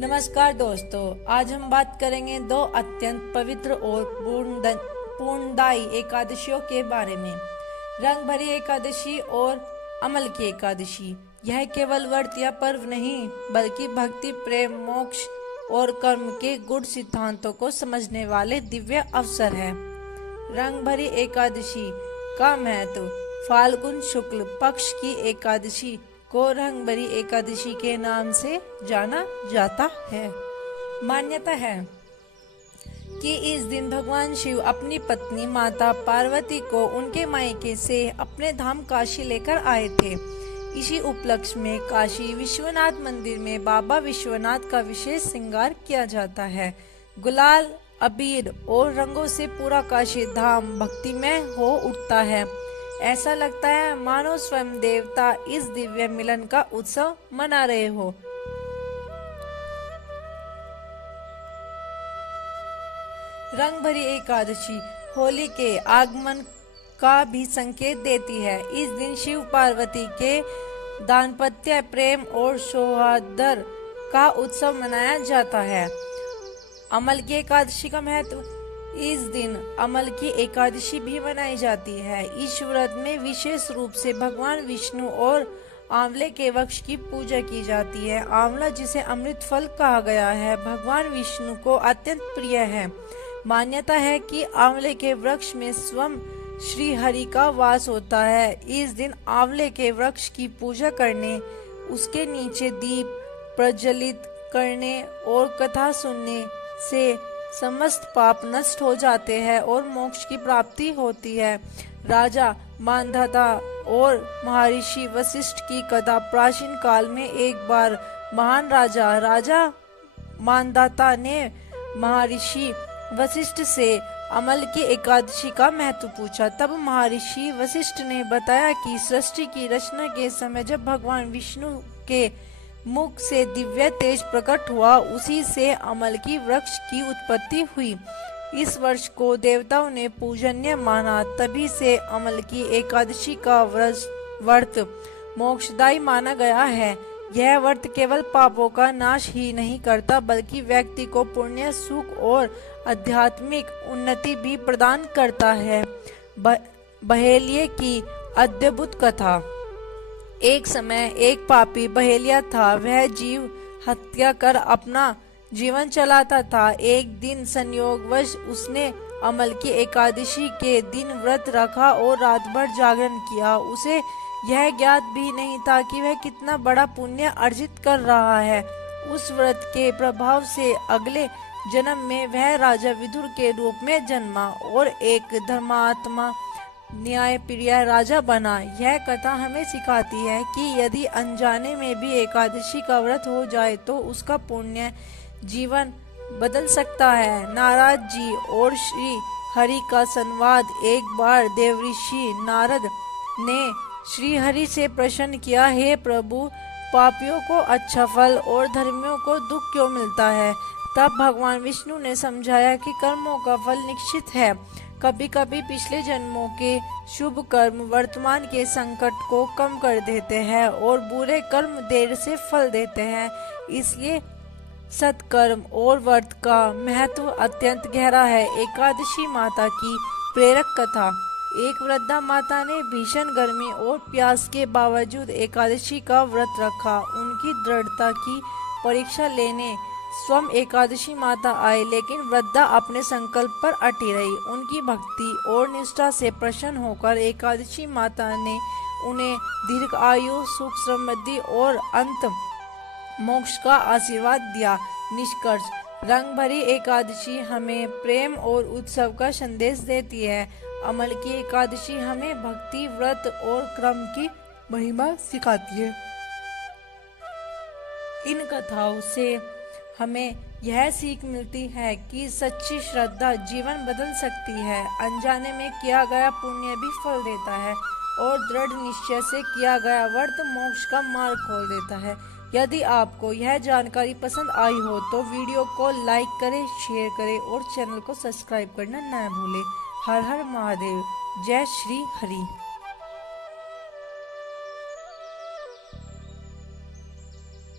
नमस्कार दोस्तों, आज हम बात करेंगे दो अत्यंत पवित्र और पूर्णदायी एकादशियों के बारे में। रंग भरी एकादशी और अमल की एकादशी। यह केवल व्रत या पर्व नहीं, बल्कि भक्ति, प्रेम, मोक्ष और कर्म के गुण सिद्धांतों को समझने वाले दिव्य अवसर है। रंग भरी एकादशी का महत्व। फाल्गुन शुक्ल पक्ष की एकादशी को रंग भरी एकादशी के नाम से जाना जाता है। मान्यता है कि इस दिन भगवान शिव अपनी पत्नी माता पार्वती को उनके मायके से अपने धाम काशी लेकर आए थे। इसी उपलक्ष्य में काशी विश्वनाथ मंदिर में बाबा विश्वनाथ का विशेष श्रृंगार किया जाता है। गुलाल, अबीर और रंगों से पूरा काशी धाम भक्तिमय हो उठता है। ऐसा लगता है मानो स्वयं देवता इस दिव्य मिलन का उत्सव मना रहे हो। रंग भरी एकादशी होली के आगमन का भी संकेत देती है। इस दिन शिव पार्वती के दाम्पत्य प्रेम और सौहार्द का उत्सव मनाया जाता है। अमल की एकादशी का महत्व। इस दिन अमल की एकादशी भी मनाई जाती है। इस व्रत में विशेष रूप से भगवान विष्णु और आंवले के वृक्ष की पूजा की जाती है। आंवला, जिसे अमृत फल कहा गया है, भगवान विष्णु को अत्यंत प्रिय है। मान्यता है कि आंवले के वृक्ष में स्वयं श्री हरि का वास होता है। इस दिन आंवले के वृक्ष की पूजा करने, उसके नीचे दीप प्रज्वलित करने और कथा सुनने से समस्त पाप नष्ट हो जाते हैं और मोक्ष की प्राप्ति होती है। राजा मानधाता और महर्षि वशिष्ठ की कथा। प्राचीन काल में एक बार महान राजा मानधाता ने महर्षि वशिष्ठ से अमल की एकादशी का महत्व पूछा। तब महर्षि वशिष्ठ ने बताया कि सृष्टि की रचना के समय जब भगवान विष्णु के मुख से दिव्य तेज प्रकट हुआ, उसी से अमल की वृक्ष की उत्पत्ति हुई। इस वर्ष को देवताओं ने पूजनीय माना, तभी से अमल की एकादशी का व्रत मोक्षदायी माना गया है। यह व्रत केवल पापों का नाश ही नहीं करता, बल्कि व्यक्ति को पुण्य, सुख और आध्यात्मिक उन्नति भी प्रदान करता है। बहेलिये की अद्भुत कथा। एक समय एक पापी बहेलिया था। वह जीव हत्या कर अपना जीवन चलाता था। एक दिन संयोगवश उसने अमल की एकादशी के दिन व्रत रखा और रात भर जागरण किया। उसे यह ज्ञात भी नहीं था कि वह कितना बड़ा पुण्य अर्जित कर रहा है। उस व्रत के प्रभाव से अगले जन्म में वह राजा विदुर के रूप में जन्मा और एक धर्मात्मा, न्यायप्रिय राजा बना। यह कथा हमें सिखाती है कि यदि अनजाने में भी एकादशी का व्रत हो जाए तो उसका पुण्य जीवन बदल सकता है। नारद जी और श्री हरि का संवाद। एक बार देवऋषि नारद ने श्री हरि से प्रश्न किया, हे प्रभु, पापियों को अच्छा फल और धर्मियों को दुख क्यों मिलता है? तब भगवान विष्णु ने समझाया कि कर्मों का फल निश्चित है। कभी कभी पिछले जन्मों के शुभ कर्म वर्तमान के संकट को कम कर देते हैं और बुरे कर्म देर से फल देते हैं। इसलिए सत्कर्म और व्रत का महत्व अत्यंत गहरा है। एकादशी माता की प्रेरक कथा। एक वृद्धा माता ने भीषण गर्मी और प्यास के बावजूद एकादशी का व्रत रखा। उनकी दृढ़ता की परीक्षा लेने स्वयं एकादशी माता आए, लेकिन वृद्धा अपने संकल्प पर अटी रही। उनकी भक्ति और निष्ठा से प्रसन्न होकर एकादशी माता ने उन्हें दीर्घ आयु, सुख, समृद्धि और अंत मोक्ष का आशीर्वाद दिया। निष्कर्ष। रंग भरी एकादशी हमें प्रेम और उत्सव का संदेश देती है। अमल की एकादशी हमें भक्ति, व्रत और कर्म की महिमा सिखाती है। इन कथाओं से हमें यह सीख मिलती है कि सच्ची श्रद्धा जीवन बदल सकती है। अनजाने में किया गया पुण्य भी फल देता है और दृढ़ निश्चय से किया गया व्रत मोक्ष का मार्ग खोल देता है। यदि आपको यह जानकारी पसंद आई हो तो वीडियो को लाइक करें, शेयर करें और चैनल को सब्सक्राइब करना न भूलें। हर हर महादेव। जय श्री हरि।